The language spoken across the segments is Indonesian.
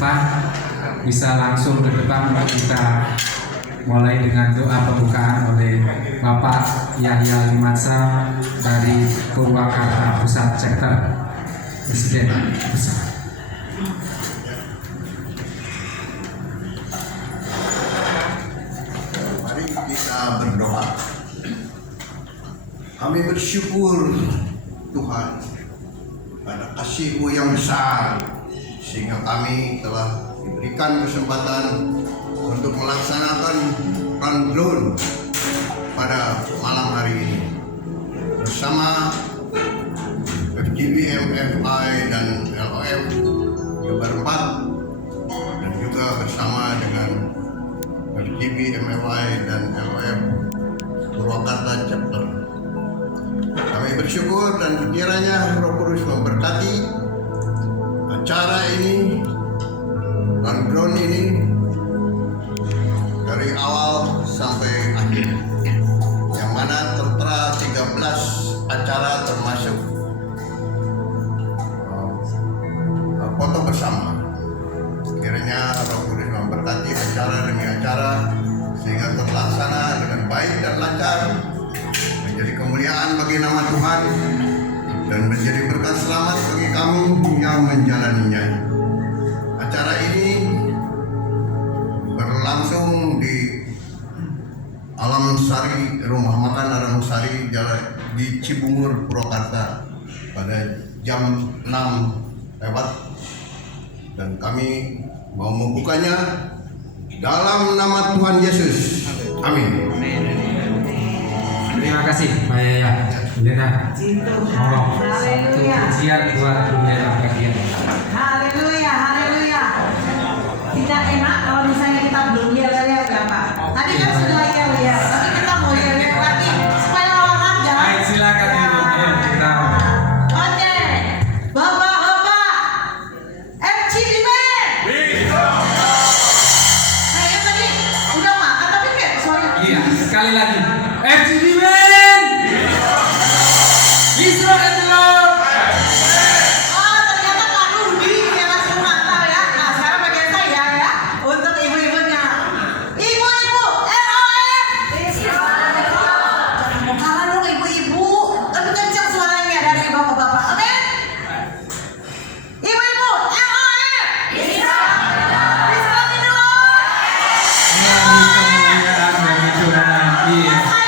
depan, bisa langsung ke depan. Kita mulai dengan doa pembukaan oleh Bapak Yahya Limansa dari Purwakarta Pusat Chapter. Presiden Pusat. Mari kita berdoa. Kami bersyukur Tuhan pada kasih-Mu yang besar, sehingga kami telah diberikan kesempatan untuk melaksanakan run pada malam hari ini bersama FGB MFI dan LOF Jabar 4, dan juga bersama dengan FGB MFI dan LOF Purwakarta Chapter. Kami bersyukur dan kiranya Roh Kudus memberkati acara ini, run ini, dari awal sampai akhir, yang mana tertera 13 acara termasuk foto bersama. Kiranya Roh Kudus memberkati acara demi acara sehingga terlaksana dengan baik dan lancar, menjadi kemuliaan bagi nama Tuhan dan menjadi berkat selamat bagi kami yang menjalaninya. Acara ini berlangsung di Alam Sari, Rumah Makan Aram Sari, Jalan di Cibungur, Purwakarta pada jam 6 lewat, dan kami mau membukanya dalam nama Tuhan Yesus. Amin. Terima kasih Pak Yahya. Lena, monggo satu pujian buat dunia bagian. Haleluya, haleluya. Tidak enak kalau misalnya kita belum yel-yel ya Pak. Tadi kan sudah yel-yel, tapi kita mau yel-yel lagi supaya orang jangan. Baik, silakan Ibu. Ayo kita. Oke, Bapak-bapak, FGB Men. Kayaknya tadi udah makan tapi kayak suaranya. Iya, sekali lagi. FGB Men. Israel Lord. Oh, ternyata Pak Rudi yang langsung mantap ya. Nah, sekarang bagian saya ya, untuk ibu-ibunya. Ibu-ibu, LOF. Jangan mau kalah dong ibu-ibu. Tapi kencang suaranya dari bapak-bapak. Oke? Ibu-ibu, LOF. Kemuliaan bagi Tuhan. Iya.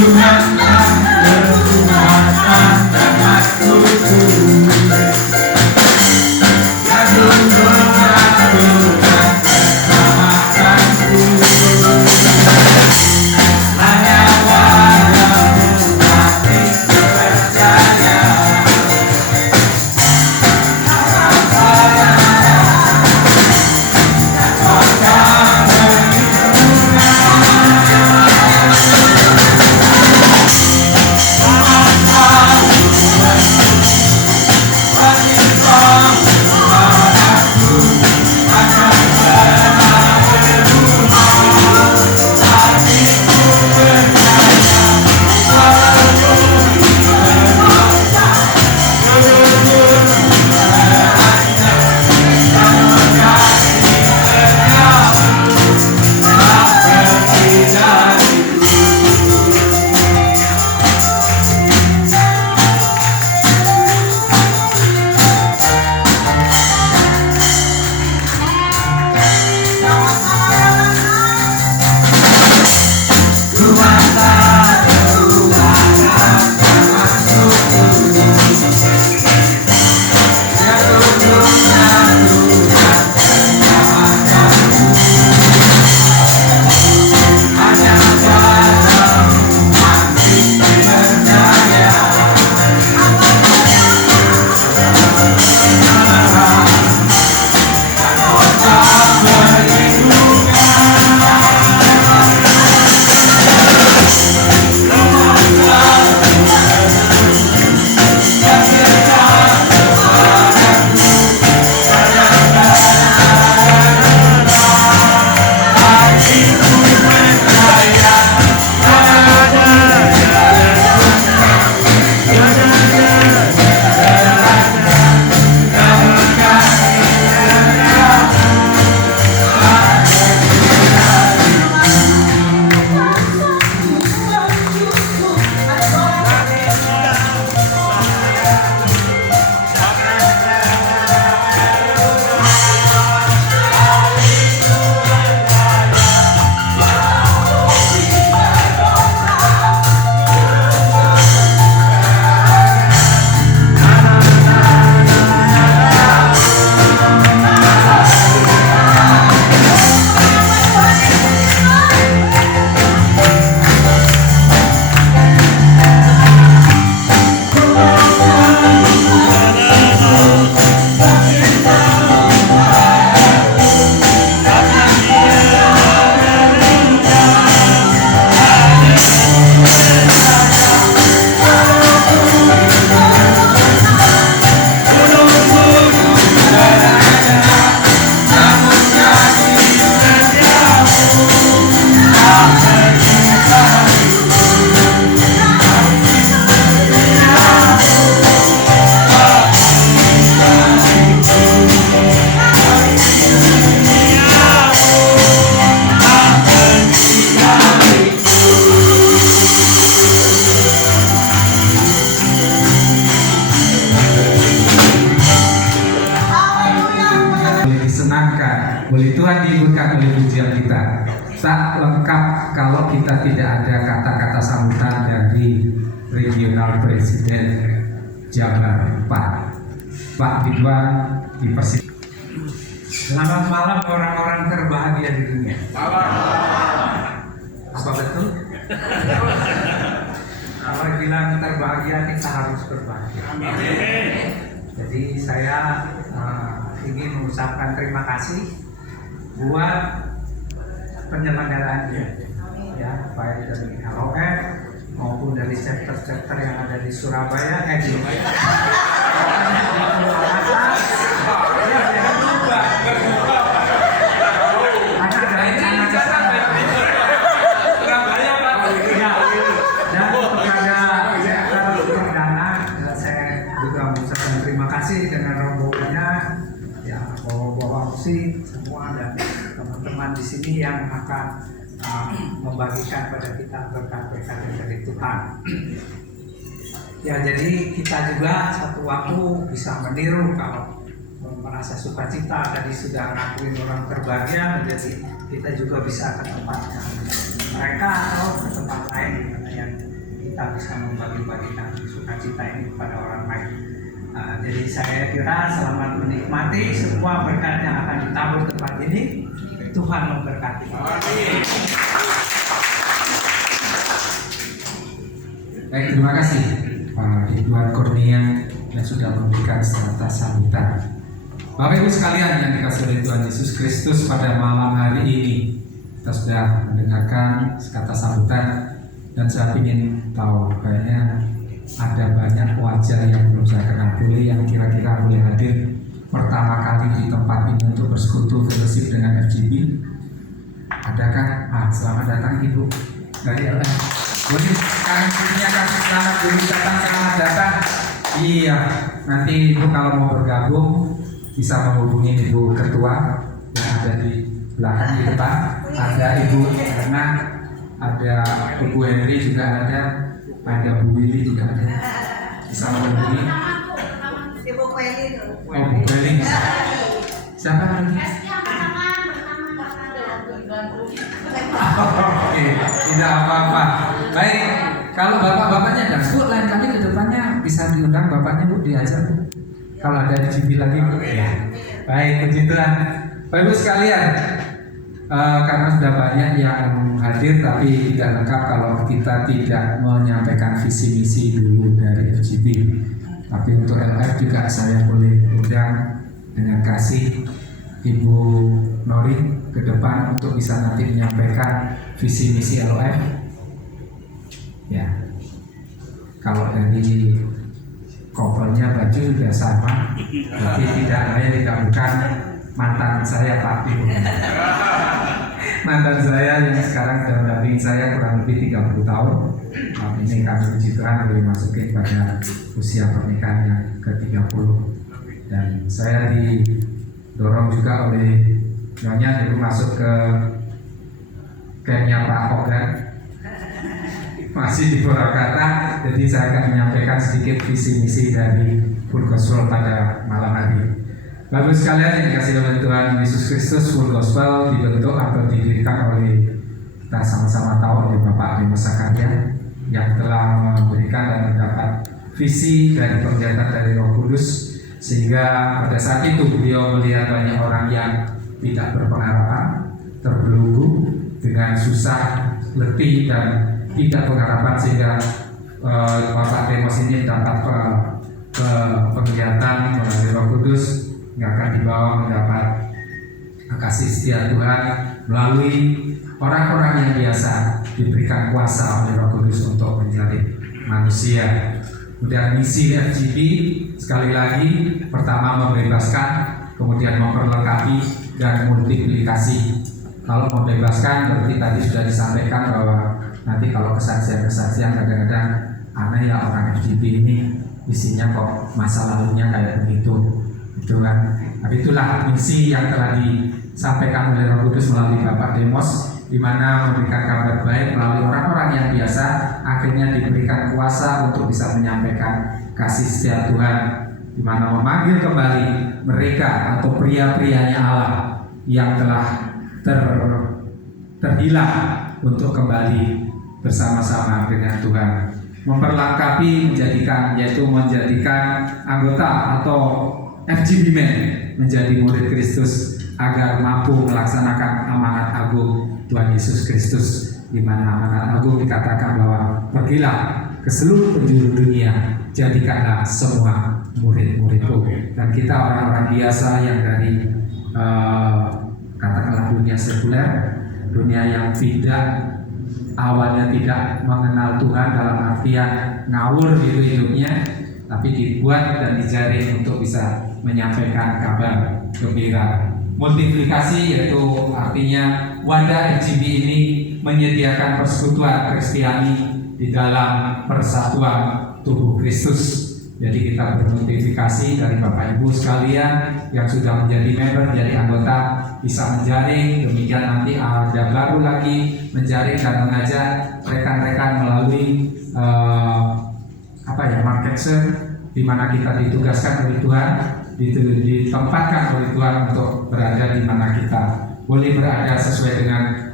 Boleh Tuhan diizinkan oleh pujian kita. Tak lengkap kalau kita tidak ada kata-kata sambutan dari Regional Presiden Jabar Pak Ridwan di Persib. Selamat malam orang-orang terbahagia di dunia. Apa betul? Kalau bilang terbahagia kita harus berbahagia. Jadi saya ingin mengucapkan terima kasih buat penyelenggaraan ya, baik dari LOF maupun dari chapter-chapter yang ada di Surabaya, di terima kasih dengan rombongannya ya, bawa musik semua dan teman-teman di sini yang akan membagikan pada kita berkat-berkat dari Tuhan. Ya, jadi kita juga satu waktu bisa meniru kalau merasa sukacita tadi sudah ngakuin orang terbahagia, jadi kita juga bisa ke tempatnya. mereka atau ke tempat lain di mana yang kita bisa membagi-bagikan sukacita ini kepada orang lain. Jadi saya kira selamat menikmati semua berkat yang akan ditabur tempat ini. Tuhan memberkati. Baik, terima kasih Pak Ridwan Kurnia yang sudah memberikan serta sambutan. Bapak Ibu sekalian yang dikasihi oleh Tuhan Yesus Kristus, pada malam hari ini kita sudah mendengarkan kata sambutan, dan saya ingin tahu kayaknya ada banyak wajah yang belum saya kenal, boleh yang kira-kira boleh hadir pertama kali di tempat ini untuk bersekutu fellowship dengan FGB. Adakah? Selamat datang Ibu dari LF. Boleh sekarang punya kasih selamat dulu, datang, selamat datang. Iya, nanti Ibu kalau mau bergabung bisa menghubungi Ibu Ketua yang ada di belakang di depan. Ada Ibu Erna, ada Ibu Henry juga ada Bu Willy juga ada. Bisa menghubungi. Ibu Kweli tuh. Oh, Bu Kweli. Siapa lagi? Oke, tidak apa-apa. Baik, kalau bapak-bapaknya enggak, Bu, lain kali ke depannya bisa diundang bapaknya, Bu, diajak, Bu. Kalau ada FGB lagi, Bu. Ya. Baik, puji Tuhan. Bapak Ibu sekalian, karena sudah banyak yang hadir tapi tidak lengkap kalau kita tidak menyampaikan visi misi dulu dari FGB. Tapi untuk LF juga saya boleh undang dengan kasih Ibu Nori ke depan untuk bisa nanti menyampaikan visi misi LF. Ya, kalau dari covernya baju sudah sama, berarti tidak lain tidak bukan mantan saya Pak Ibu. Mantan saya yang sekarang sudah mendampingi saya kurang lebih 30 tahun. Ini kami puji Tuhan boleh masukin pada usia pernikahan yang ke-30. Dan saya didorong juga oleh Nyonya dulu masuk ke campnya Pak Hogan, masih di Purwakarta. Jadi saya akan menyampaikan sedikit visi misi dari Full Gospel pada malam hari. Bapak sekalian yang dikasihi oleh Tuhan Yesus Kristus, Full Gospel dibentuk atau didirikan oleh, kita sama-sama tahu, oleh Bapak Amos Sakarya yang telah memberikan dan mendapat visi dari penglihatan dari Roh Kudus, sehingga pada saat itu beliau melihat banyak orang yang tidak berpengharapan, terbelenggu dengan susah, letih dan tidak pengharapan, sehingga Bapak Amos ini dapat penglihatan melalui Roh Kudus yang akan dibawa mendapat kasih setia Tuhan melalui orang-orang yang biasa diberikan kuasa oleh Roh Kudus untuk menjadi manusia. Kemudian misi FGB sekali lagi, pertama membebaskan, kemudian memperlengkapi dan multiplikasi. Kalau membebaskan berarti tadi sudah disampaikan bahwa nanti kalau kesaksian-kesaksian kadang-kadang aneh ya, orang FGB ini isinya kok masa lalunya kayak begitu, gitu kan. Tapi itulah misi yang telah disampaikan oleh Roh Kudus melalui Bapak Demos, di mana memberikan kabar baik melalui orang-orang yang biasa akhirnya diberikan kuasa untuk bisa menyampaikan kasih setia Tuhan, di mana memanggil kembali mereka atau pria-prianya Allah yang telah terhilang untuk kembali bersama-sama dengan Tuhan, memperlengkapi, menjadikan anggota atau FGB Men menjadi murid Kristus agar mampu melaksanakan amanat agung Tuhan Yesus Kristus, di mana amanat agung dikatakan bahwa pergilah ke seluruh penjuru dunia, jadikanlah semua murid-muridku. Dan kita orang-orang biasa yang dari katakanlah dunia sekuler, dunia yang awalnya tidak mengenal Tuhan dalam artian ngawur gitu hidupnya, tapi dibuat dan dijaring untuk bisa menyampaikan kabar gembira. Multiplikasi yaitu artinya wadah FGB ini menyediakan persekutuan Kristiani di dalam persatuan tubuh Kristus. Jadi kita bermultiplikasi dari Bapak Ibu sekalian yang sudah menjadi member, menjadi anggota, bisa menjaring, demikian nanti ada baru lagi menjaring dan mengajak rekan-rekan melalui market share, di mana kita ditugaskan oleh Tuhan, ditempatkan oleh Tuhan untuk berada di mana kita boleh berada sesuai dengan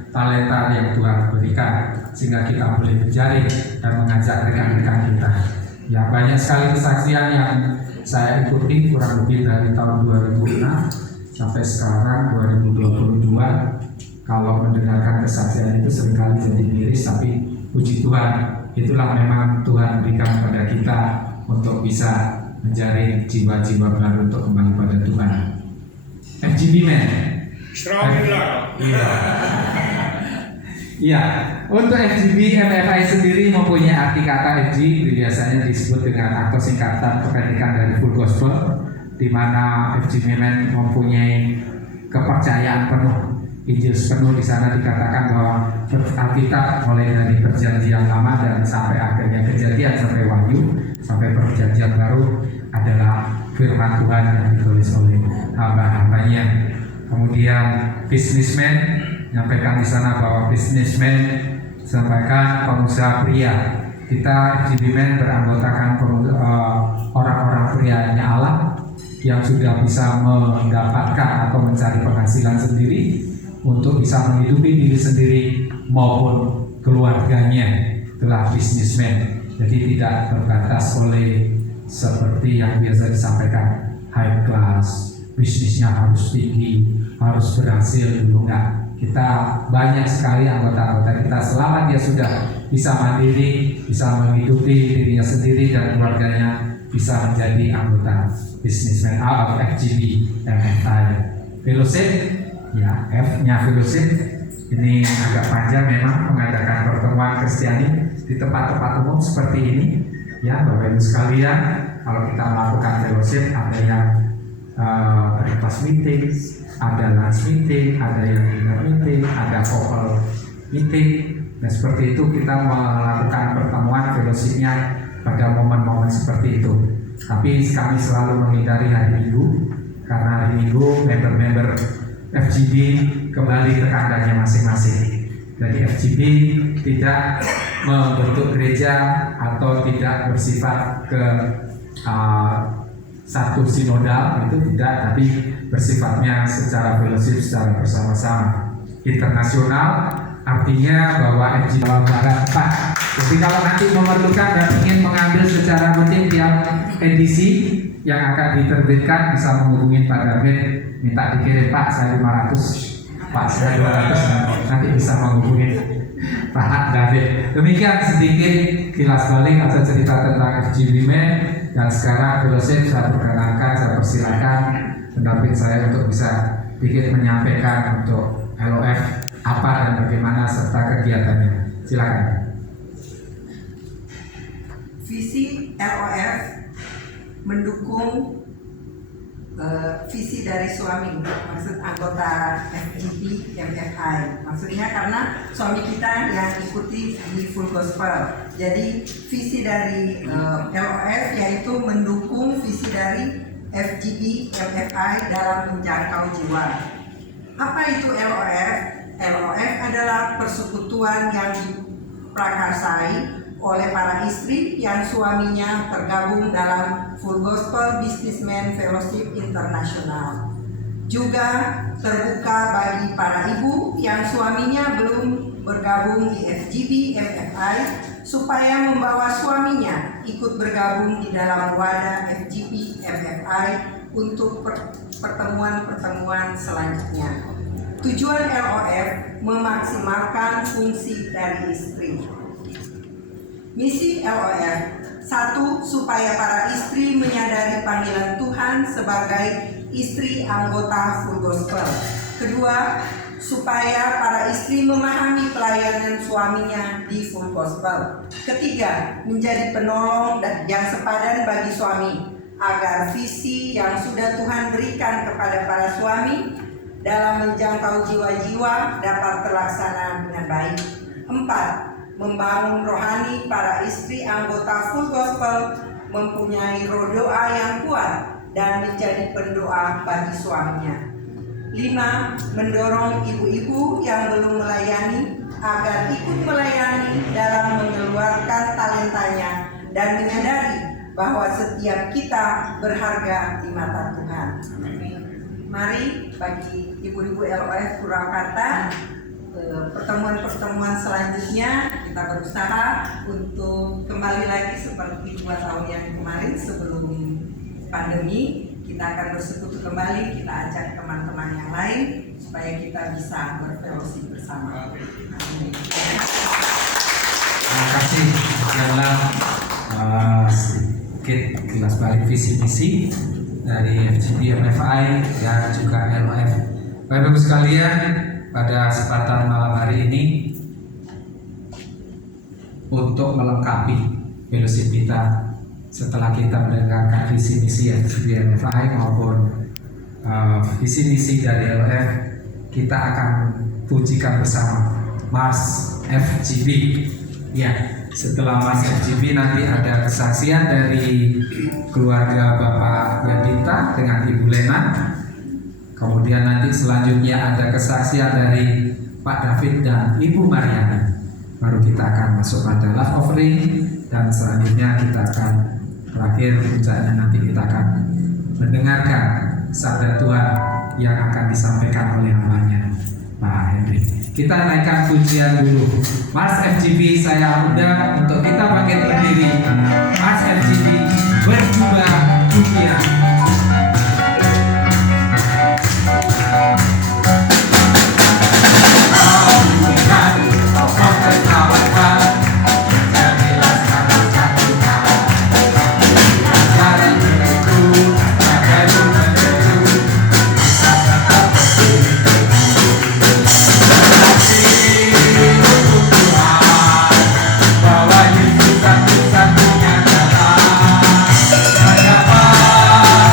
talenta yang Tuhan berikan, sehingga kita boleh menjaring dan mengajak rekan-rekan kita. Ya, banyak sekali kesaksian yang saya ikuti kurang lebih dari tahun 2006 sampai sekarang 2022. Kalau mendengarkan kesaksian itu seringkali jadi miris, tapi puji Tuhan, itulah memang Tuhan berikan kepada kita untuk bisa menjaring jiwa-jiwa baru untuk kembali pada Tuhan. FGB Man. Iya, untuk FGB MFI sendiri mempunyai arti kata FG, biasanya disebut dengan atau singkatan kepemilikan dari Full Gospel, di mana FGB Man mempunyai kepercayaan penuh, Injil penuh. Di sana dikatakan bahwa Alkitab mulai dari Perjanjian Lama dan sampai akhirnya Kejadian sampai Wahyu sampai Perjanjian Baru adalah firman Tuhan yang ditulis oleh hamba-hambanya. Kemudian businessman menyampaikan di sana bahwa businessman sampaikan pengusaha pria. Kita FGB Man beranggotakan orang-orang prianya Allah yang sudah bisa mendapatkan atau mencari penghasilan sendiri untuk bisa menghidupi diri sendiri maupun keluarganya. Itulah businessman. Jadi tidak terbatas oleh seperti yang biasa disampaikan high class, bisnisnya harus tinggi, harus berhasil. Enggak. Kita banyak sekali anggota-anggota kita selama dia sudah bisa mandiri, bisa menghidupi dirinya sendiri dan keluarganya, bisa menjadi anggota businessman out of FGB MFI. Fellowship, ya F-nya fellowship ini agak panjang, memang mengadakan pertemuan Kristiani di tempat-tempat umum seperti ini. Ya, Bapak Ibu sekalian, kalau kita melakukan fellowship, ada yang breakfast meeting, ada lunch meeting, ada yang dinner meeting, ada couple meeting. Dan seperti itu kita melakukan pertemuan fellowshipnya pada momen-momen seperti itu. Tapi kami selalu menghindari hari Minggu, karena hari Minggu member-member FGB kembali ke kandangnya masing-masing. Jadi FGB tidak membentuk gereja atau tidak bersifat ke satu sinodal, itu tidak, tapi bersifatnya secara fellowship, secara bersama-sama. Internasional artinya bahwa FGB Barat 4. Jadi kalau nanti memerlukan dan ingin mengambil secara rutin tiap edisi yang akan diterbitkan, bisa menghubungi Pak David, minta dikirim, Pak saya 500, Pak saya 200, nanti bisa menghubungi Pak David. Demikian sedikit kilas balik atau cerita tentang FGB Man. Dan sekarang fellowship saya perkenalkan, saya persilakan pendamping saya untuk bisa sedikit menyampaikan untuk LOF apa dan bagaimana serta kegiatannya. Silakan. Visi LOF mendukung visi dari suami, maksud anggota FGB MFI. Maksudnya karena suami kita yang ikuti di Full Gospel. Jadi visi dari LOF yaitu mendukung visi dari FGB MFI dalam menjangkau jiwa. Apa itu LOF? LOF adalah persekutuan yang diprakarsai oleh para istri yang suaminya tergabung dalam Full Gospel Businessman Fellowship International. Juga terbuka bagi para ibu yang suaminya belum bergabung di FGB MFI supaya membawa suaminya ikut bergabung di dalam wadah FGB MFI untuk pertemuan-pertemuan selanjutnya. Tujuan LOF memaksimalkan fungsi dari istri. Misi LOF: 1. Supaya para istri menyadari panggilan Tuhan sebagai istri anggota Full Gospel. 2. Supaya para istri memahami pelayanan suaminya di Full Gospel. 3. Menjadi penolong dan yang sepadan bagi suami, agar visi yang sudah Tuhan berikan kepada para suami dalam menjangkau jiwa-jiwa dapat terlaksana dengan baik. 4. Membangun rohani para istri anggota Full Gospel mempunyai roh doa yang kuat dan menjadi pendoa bagi suaminya. 5. Mendorong ibu-ibu yang belum melayani agar ikut melayani dalam mengeluarkan talentanya dan menyadari bahwa setiap kita berharga di mata Tuhan. Mari bagi ibu-ibu LOF Purwakarta pertemuan-pertemuan selanjutnya kita berusaha untuk kembali lagi seperti 2 tahun yang kemarin sebelum pandemi. Kita akan bersekutu kembali, kita ajak teman-teman yang lain supaya kita bisa berfellowship bersama. Amin. Terima kasih. Adalah sedikit kelas balik visi misi dari FGP MFI dan juga LOF. Bapak Ibu sekalian, pada kesempatan malam hari ini untuk melengkapi fellowship kita setelah kita mendengarkan visi misi FGP MFI maupun visi misi dari LOF, kita akan pujikan bersama Mars FGP. Ya, setelah Mas FGP nanti ada kesaksian dari keluarga Bapak Yadita dengan Ibu Lena. Kemudian nanti selanjutnya ada kesaksian dari Pak David dan Ibu Mariana. Baru kita akan masuk pada love offering dan selanjutnya kita akan terakhir puncaknya nanti kita akan mendengarkan sabda Tuhan yang akan disampaikan oleh hambanya Pak Henry. Kita naikkan pujian dulu. Mas FGP saya undang untuk kita bangkit berdiri. Mas FGP berjubah pujian. Bahwa Yesus satu-satunya jalan.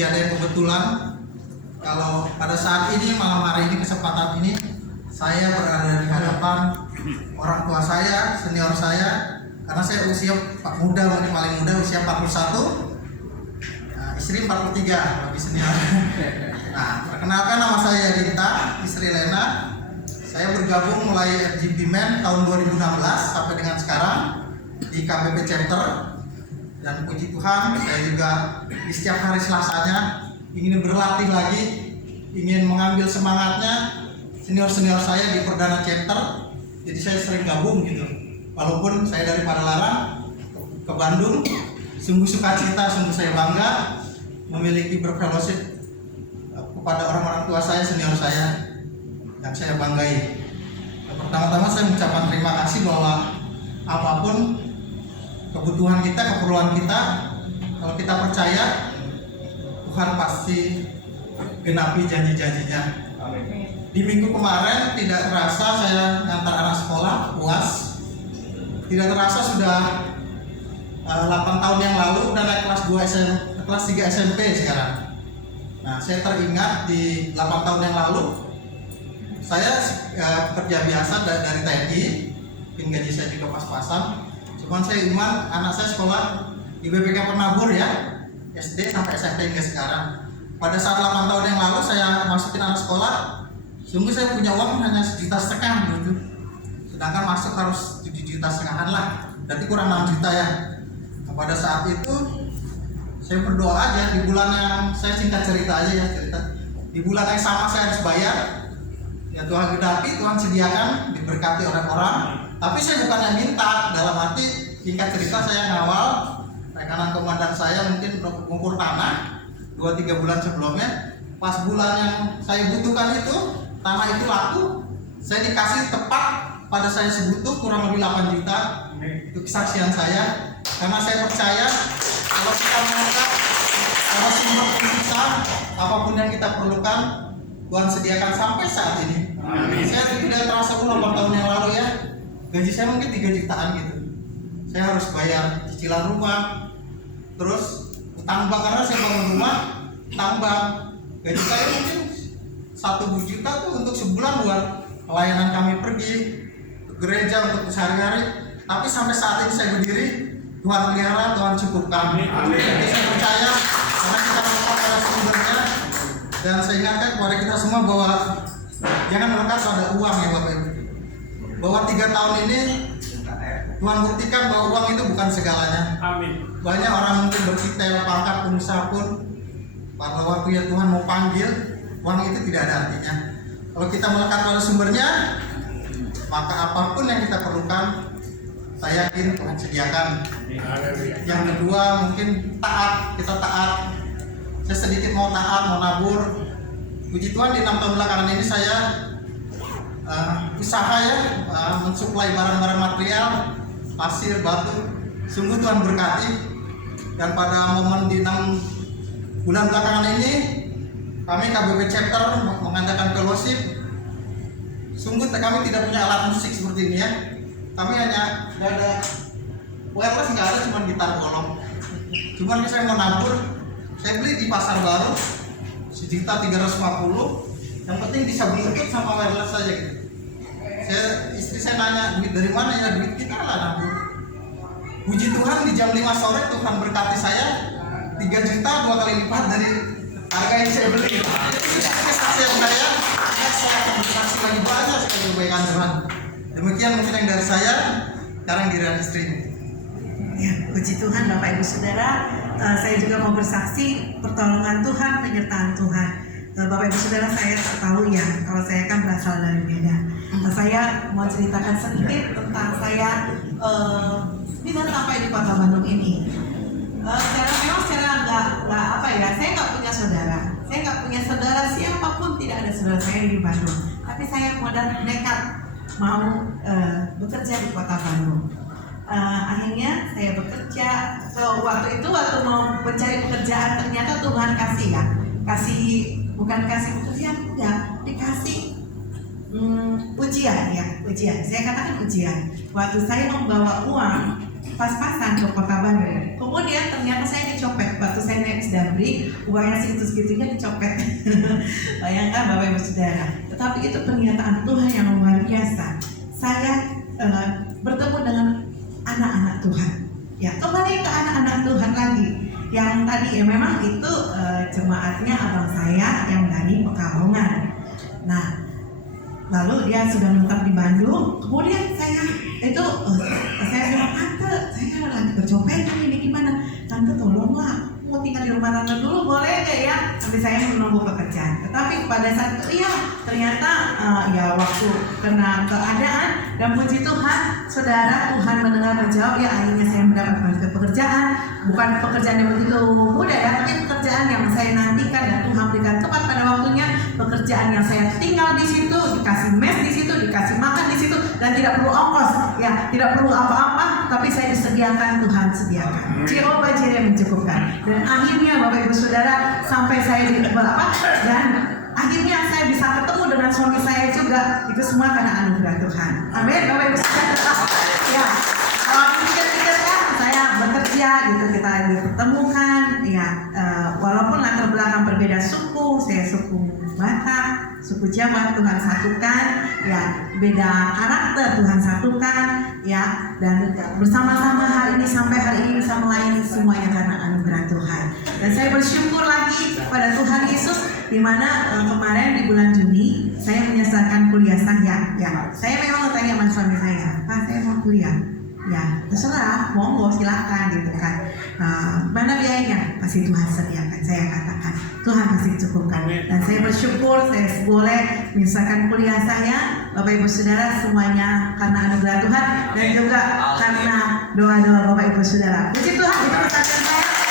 tiada yang kebetulan kalau pada saat ini, malam hari ini, kesempatan ini saya berada di hadapan orang tua saya, senior saya, karena saya usia muda, paling muda, usia 41, istri 43, lebih senior. Nah, perkenalkan, nama saya Dinta, istri Lena. Saya bergabung mulai FGP Men tahun 2016 sampai dengan sekarang di KBP Chapter. Dan puji Tuhan, saya juga di setiap hari Selasanya ingin berlatih lagi, ingin mengambil semangatnya senior-senior saya di Perdana Chapter. Jadi saya sering gabung gitu. Walaupun saya dari Padalarang ke Bandung, sungguh sukacita, sungguh saya bangga memiliki berfellowship kepada orang-orang tua saya, senior saya yang saya banggai. Pertama-tama saya mengucapkan terima kasih bahwa apapun kebutuhan kita, keperluan kita, kalau kita percaya, Tuhan pasti genapi janji-janjinya. Di minggu kemarin tidak terasa saya ngantar anak sekolah UAS, tidak terasa sudah 8 tahun yang lalu udah naik kelas 3 SMP sekarang. Nah, saya teringat di 8 tahun yang lalu saya kerja biasa dari TNI, gaji saya juga pas-pasan. Cuman saya iman anak saya sekolah di BPK Penabur ya, SD sampai SMP hingga sekarang. Pada saat 8 tahun yang lalu saya masukin anak sekolah, sungguh saya punya uang hanya 1,5 juta gitu. Sedangkan masuk harus 7,5 juta lah, berarti kurang 6 juta ya. Nah, pada saat itu saya berdoa aja di bulan yang, saya singkat cerita aja ya, di bulan yang sama saya harus bayar. Ya Tuhan genapi, Tuhan sediakan, diberkati orang-orang. Tapi saya bukannya minta, dalam arti singkat cerita saya ngawal rekanan komandan saya mungkin mengukur tanah 2-3 bulan sebelumnya. Pas bulan yang saya butuhkan itu, tanah itu laku, saya dikasih tepat pada saya sebutuh kurang lebih 8 juta. Itu kesaksian saya, karena saya percaya kalau kita mengangkat, kalau sumber kita, apapun yang kita perlukan, Tuhan sediakan sampai saat ini. Amin. Saya tidak terasa 8 tahun yang lalu ya, gaji saya mungkin 3 jutaan gitu. Saya harus bayar cicilan rumah, terus utang bank karena saya bangun rumah, utang bank. Gaji saya mungkin 1 juta tuh untuk sebulan buat pelayanan kami pergi ke gereja untuk sehari-hari. Tapi sampai saat ini saya berdiri, Tuhan pelihara, Tuhan cukupkan. Jadi saya percaya karena kita melekat pada sumbernya. Dan saya ingatkan kepada kita semua bahwa jangan melekat pada uang ya Bapak Ibu. Bahwa 3 tahun ini Tuhan buktikan bahwa uang itu bukan segalanya. Amin. Banyak orang mungkin bertitel, pangkat, pengusaha pun pada waktu ya Tuhan mau panggil, uang itu tidak ada artinya. Kalau kita melekat pada sumbernya, maka apapun yang kita perlukan, saya yakin Tuhan sediakan. Yang kedua mungkin taat, kita taat. Saya sedikit mau taat, mau nabur. Puji Tuhan di 6 tahun belakangan ini saya usaha ya, mensuplai barang-barang material, pasir, batu. Sungguh Tuhan berkati. Dan pada momen di 6 bulan belakangan ini, kami KBP Chapter mengadakan fellowship. Sungguh kami tidak punya alat musik seperti ini ya. Kami hanya nggak ada wireless, nggak ada, cuma gitar bolong. Cuman saya mau nabur, saya beli di pasar baru 1.350.000. Yang penting bisa bluetooth sama wireless saja gitu. Istri saya nanya, duit dari mana ya? Duit kita lah nabur. Puji Tuhan di jam 5 sore Tuhan berkati saya 3 juta 2 kali lipat dari harga yang saya beli. Itu kesaksian saya akan bersaksi lagi banyak sekali kebaikan Tuhan. Demikian mungkin yang dari saya. Sekarang giliran istri. Ya, puji Tuhan Bapak Ibu Saudara, saya juga mau bersaksi pertolongan Tuhan, penyertaan Tuhan. Bapak Ibu Saudara, saya tahu ya, kalau saya kan berasal dari Medan. Saya mau ceritakan sedikit tentang saya bisa sampai di kota Bandung ini. Secara nggak apa ya, saya nggak punya saudara. Saya nggak punya saudara siapapun, tidak ada saudara saya di Bandung. Tapi saya modal nekat mau bekerja di kota Bandung. Akhirnya saya bekerja. Waktu mau mencari pekerjaan, ternyata Tuhan bukan kasih pekerjaan, enggak, dikasih ujian ya, ujian. Saya katakan ujian. Waktu saya membawa uang pas-pasan ke Kota Bandung. Kemudian ternyata saya dicopet waktu saya naik Damri, uangnya segitu-segitunya dicopet. Bayangkan Bapak Ibu Saudara. Tetapi itu pernyataan Tuhan yang luar biasa. Saya bertemu dengan anak-anak Tuhan. Ya, kembali ke anak-anak Tuhan lagi. Yang tadi ya memang itu jemaatnya abang saya yang dari Pekalongan. Nah, lalu dia sudah menetap di Bandung. Kemudian saya bilang, tante, saya lagi kecopetan ini gimana? Tante tolonglah, mau tinggal di rumah tante dulu boleh nggak ya? Sampai saya menunggu pekerjaan. Tetapi pada saat itu iya, ternyata ya waktu kena keadaan dan puji Tuhan, saudara, Tuhan mendengar menjawab ya, akhirnya saya mendapatkan pekerjaan. Bukan pekerjaan yang begitu mudah ya, tapi pekerjaan yang saya nantikan dan Tuhan berikan tepat pada waktunya. Pekerjaan yang saya tinggal di situ, dikasih mes di situ, dikasih makan di situ, dan tidak perlu ongkos, ya, tidak perlu apa-apa, tapi saya disediakan, Tuhan sediakan. Jehovah Jireh mencukupkan. Dan akhirnya Bapak Ibu Saudara, sampai saya di dan akhirnya saya bisa ketemu dengan suami saya juga. Itu semua karena anugerah Tuhan. Amin, Bapak Ibu Saudara. Ya, kalau pikir-pikir kan saya bekerja gitu, kita dipertemukan, ya, walaupun latar belakang berbeda suku, saya suku Batak, suku Jawa, Tuhan satukan, ya, beda karakter, Tuhan satukan, ya, dan bersama-sama hari ini sampai hari ini bisa melayani semuanya karena anugerah Tuhan. Dan saya bersyukur lagi pada Tuhan Yesus, di mana kemarin di bulan Juni saya menyelesaikan kuliah saya. Ya, saya memang bertanya sama suami saya, Pak, saya mau kuliah. Ya, terserah, monggo silakan gitu kan. Mana biayanya? Pasti Tuhan sediakan. Saya katakan Tuhan pasti cukupkan. Dan saya bersyukur saya boleh menyelesaikan kuliah saya, Bapak Ibu Saudara, semuanya karena anugerah Tuhan dan juga karena doa-doa Bapak Ibu Saudara. Puji Tuhan, itu pesan saya.